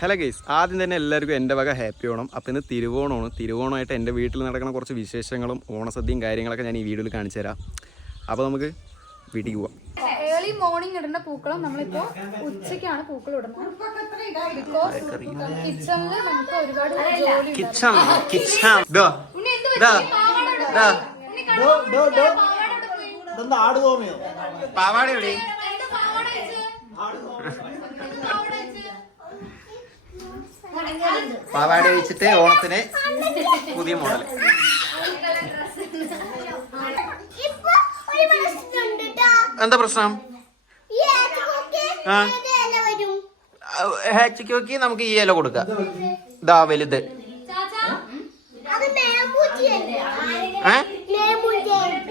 Hello guys, ആദ്യം തന്നെ എല്ലാവർക്കും എൻ്റെ വക ഹാപ്പി ഓണം. അപ്പോൾ ഇന്ന് തിരുവോണമായിട്ട് എൻ്റെ വീട്ടിൽ നടക്കുന്ന കുറച്ച് വിശേഷങ്ങളും ഓണസദ്യയും കാര്യങ്ങളൊക്കെ ഞാൻ ഈ വീഡിയോയിൽ കാണിച്ചു തരാം. അപ്പോൾ നമുക്ക് വീട്ടിലേക്ക് പോവാം. ഏർലി മോർണിംഗ് ഇടുന്ന പൂക്കളം നമ്മളിപ്പോൾ ഉച്ചയ്ക്കാണ് പൂക്കളം ഇടുന്നത്. ബിക്കോസ് കിച്ചണിൽ നമുക്ക് ഒരുപാട് ജോലി പാവാട വെച്ചിട്ട് ഓണത്തിന് പുതിയ മോഡൽ. എന്താ പ്രശ്നം? ഹാച്ചിക്ക് നോക്കി നമുക്ക് ഈ ഇല കൊടുക്കാം. ഇതാ വലുത്.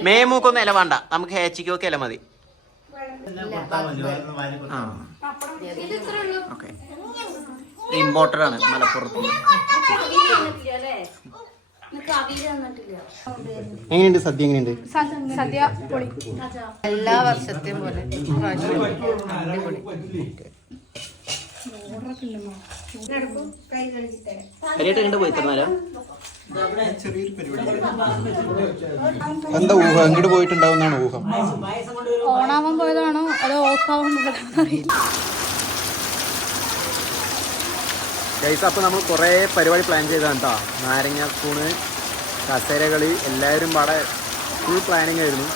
മേമൂക്കൊന്നും ഇല വേണ്ട, നമുക്ക് ഹാച്ചിക്ക് നോക്കി ഇല മതി. ഓക്കെ, ഇമ്പോർട്ടഡ് ആണ് മലപ്പുറത്ത്. എങ്ങനെയുണ്ട് സദ്യ? എങ്ങനെയുണ്ട് സദ്യ? പൊളി. എല്ലാ വർഷത്തെയും പോലെ പോയി തന്നാലോ? എന്താ ഊഹം? എങ്ങോട്ട് പോയിട്ടുണ്ടാവുന്നാണ് ഊഹം? ഓണാവാൻ പോയതാണോ അതോ ഓഫാവാൻ പോയതാണോ അറിയില്ല. ഗൈസ്, അപ്പോൾ നമ്മൾ കുറേ പരിപാടി പ്ലാൻ ചെയ്തതാണ് കേട്ടോ. നാരങ്ങ സ്പൂണ്, കസേരകളി, എല്ലാവരും പാടെ ഫുൾ പ്ലാനിങ് ആയിരുന്നു.